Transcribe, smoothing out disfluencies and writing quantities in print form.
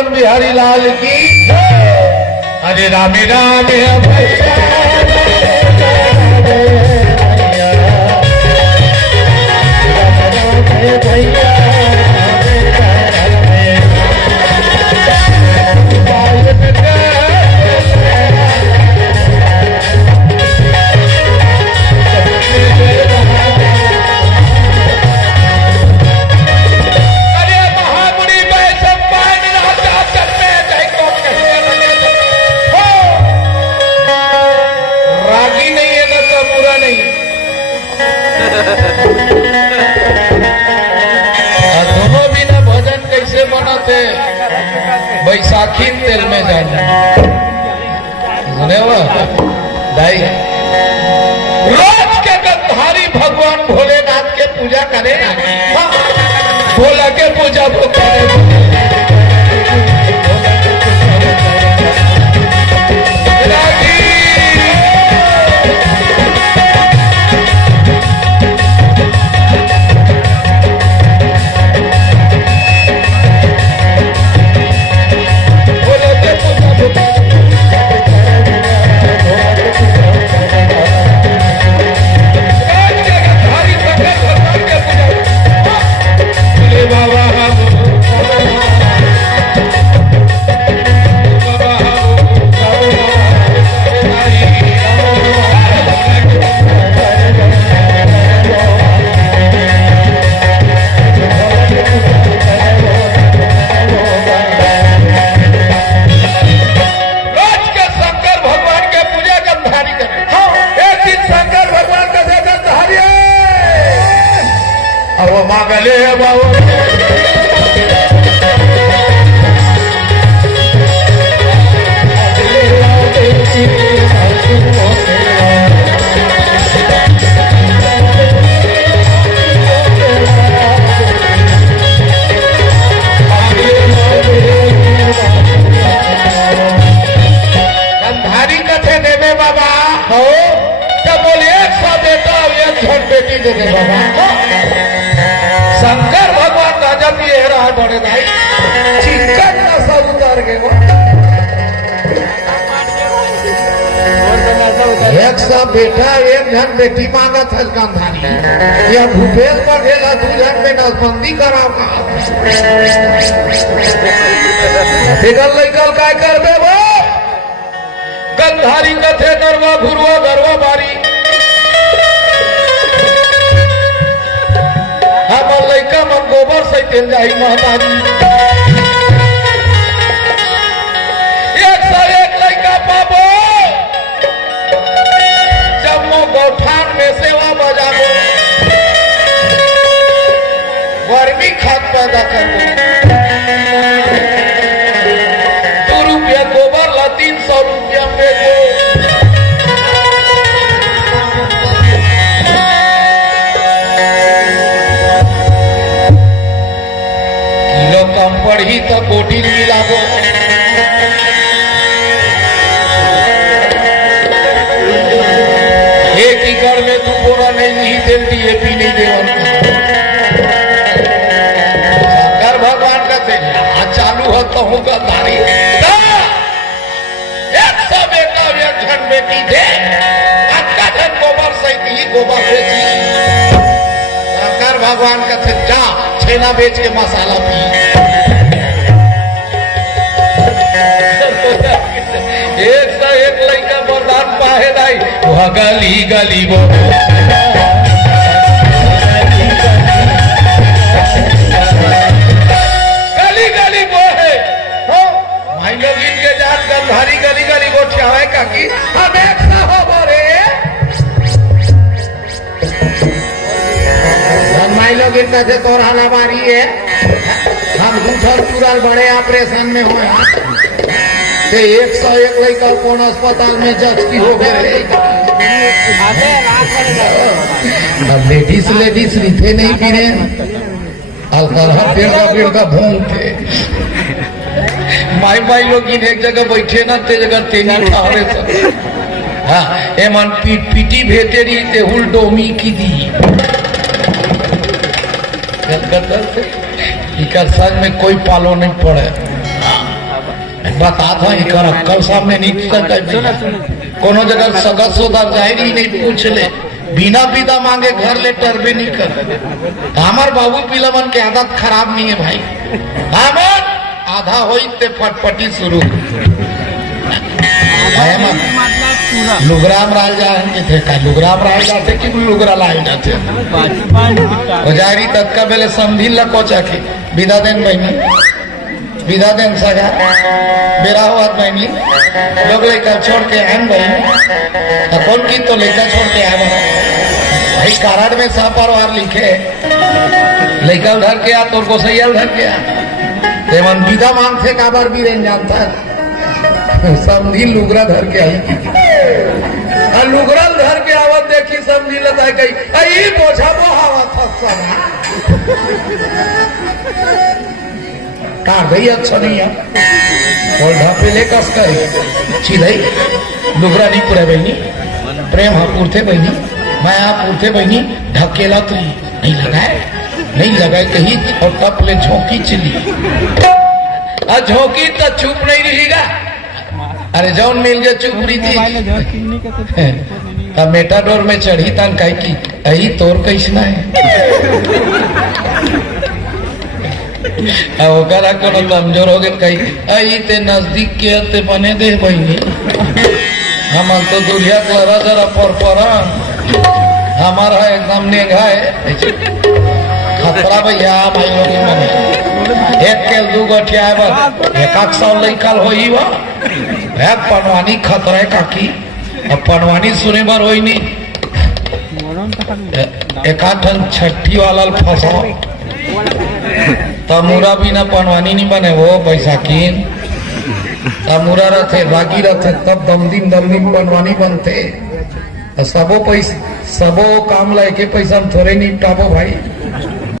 मदन बिहारी लाल की अरे रामे रामे भैया बैसाखी तेल में जाना सुने भाई रोज के गंधारी भगवान भोलेनाथ के पूजा करे भोला के पूजा को करे मांगले बाबू गंधारी कथे देवे बाबा हो क्या बोले 100 बेटा 1 झट बेटी देवे बाबा शंकर भगवान राजा भी रहा बड़े भाई चिकन नशा उतर गए 100 बेटा 1 झन बेटी मांगत है गंधारी या भूपेश बघेल 2 झन में नसबंदी कराओ बिगल निकल काय करबे वो गंधारी कथे नरवा घुरवा गरवा बारी हमर लइका मन गोबर से तेल जाई महतारी 101 लइका पाबो जब वो गौठान में सेवा बजाबो वर्मी खाद पैदा करबो 2 रुपया गोबर ला 300 रुपया बेचो कम पढ़ी तो कोटी मिलाबो एक एकड़ में 2 बोरा नहीं तेल डीएपी नहीं देवन शंकर भगवान का से चालू हो तो होगा गाड़ी 100 बेटा 1 झन बेटी दे अच्छा झन गोबर सही ही गोबर बेची शंकर भगवान का से जा छेना बेच के मसाला पी 101 लइका वरदान पाहे नहीं वह गली गली वो गली गली वो है भाई लोग इनके जात गंधारी गली गली वो चाहे काकी हम एक सा हो बोरे भाई लोग इनका से तोराना बारी है हम दूसर पूरा बड़े ऑपरेशन में हुए 101 लड़का कौन अस्पताल में जख्मी हो गए लेडीज रिथे नहीं पीने पेड़ का भूम थे माई लोग एक जगह बैठे ना ते जगह तेनी खावे हाँ एमन पीटी भेतेरी ते हुल डोमी की दी इकर सच में कोई पालो नहीं पड़े बता था कर अक्कल सामने नहीं कर कोनो जगह सगत सोदर जाहिर नहीं पूछ ले बिना विदा मांगे घर ले टरबे नहीं कर हमार बाबू पिलमन के आदत खराब नहीं है भाई हमार आधा होई ते फटफटी शुरू लुगराम राजा थे का लुगराम राजा थे कि लुगरा लाए जाते जारी तक का बेले समझी लकोचा के विदा देन बहनी विदा देन सगा बेरा हुआ बहनी लोग लेकर छोड़ के आन बहनी कौन की तो लेकर छोड़ के आ भाई कारण में सपरवार लिखे लेकर उधर के आ तो गोसैया उधर के आ देवन विदा मांगते काबर भी रेन जानता है समझी लुगरा धर के आई लुगरा धर के आवत देखी समझी लता गई आई बोझा वो हवा था कार गई अच्छा नहीं है और ढापे ले कस कर सीधे लुगरा नहीं पूरे बहनी प्रेम हाँ पूरते बहनी मैं हाँ पूरते बहनी ढकेला तो नहीं लगाए कहीं और टप ले झोंकी चली झोंकी तो चुप नहीं रहेगा अरे जौन मिल गया चुप रही थी अब मेटाडोर में चढ़ी तन कही की अही तोर कैसना है ओकरा कोनो कमजोर हो गए कही अही ते नजदीक के ते बने दे बहनी हम तो दुनिया करा जरा पर हमारा एकदम नेघा है खतरा भैया भाई लोग मने एक के दू गठिया एक सौ लैकल हो पनवानी खतरा काकी अब पनवानी सुने बार हो नहीं एक छठी वाला फंसा तमुरा बिना पनवानी नहीं बने वो बैसाखीन तमुरा रहते बागी रहते तब दमदिन पनवानी बनते सबो पैसा सबो काम लाके पैसा थोड़े निपटाबो भाई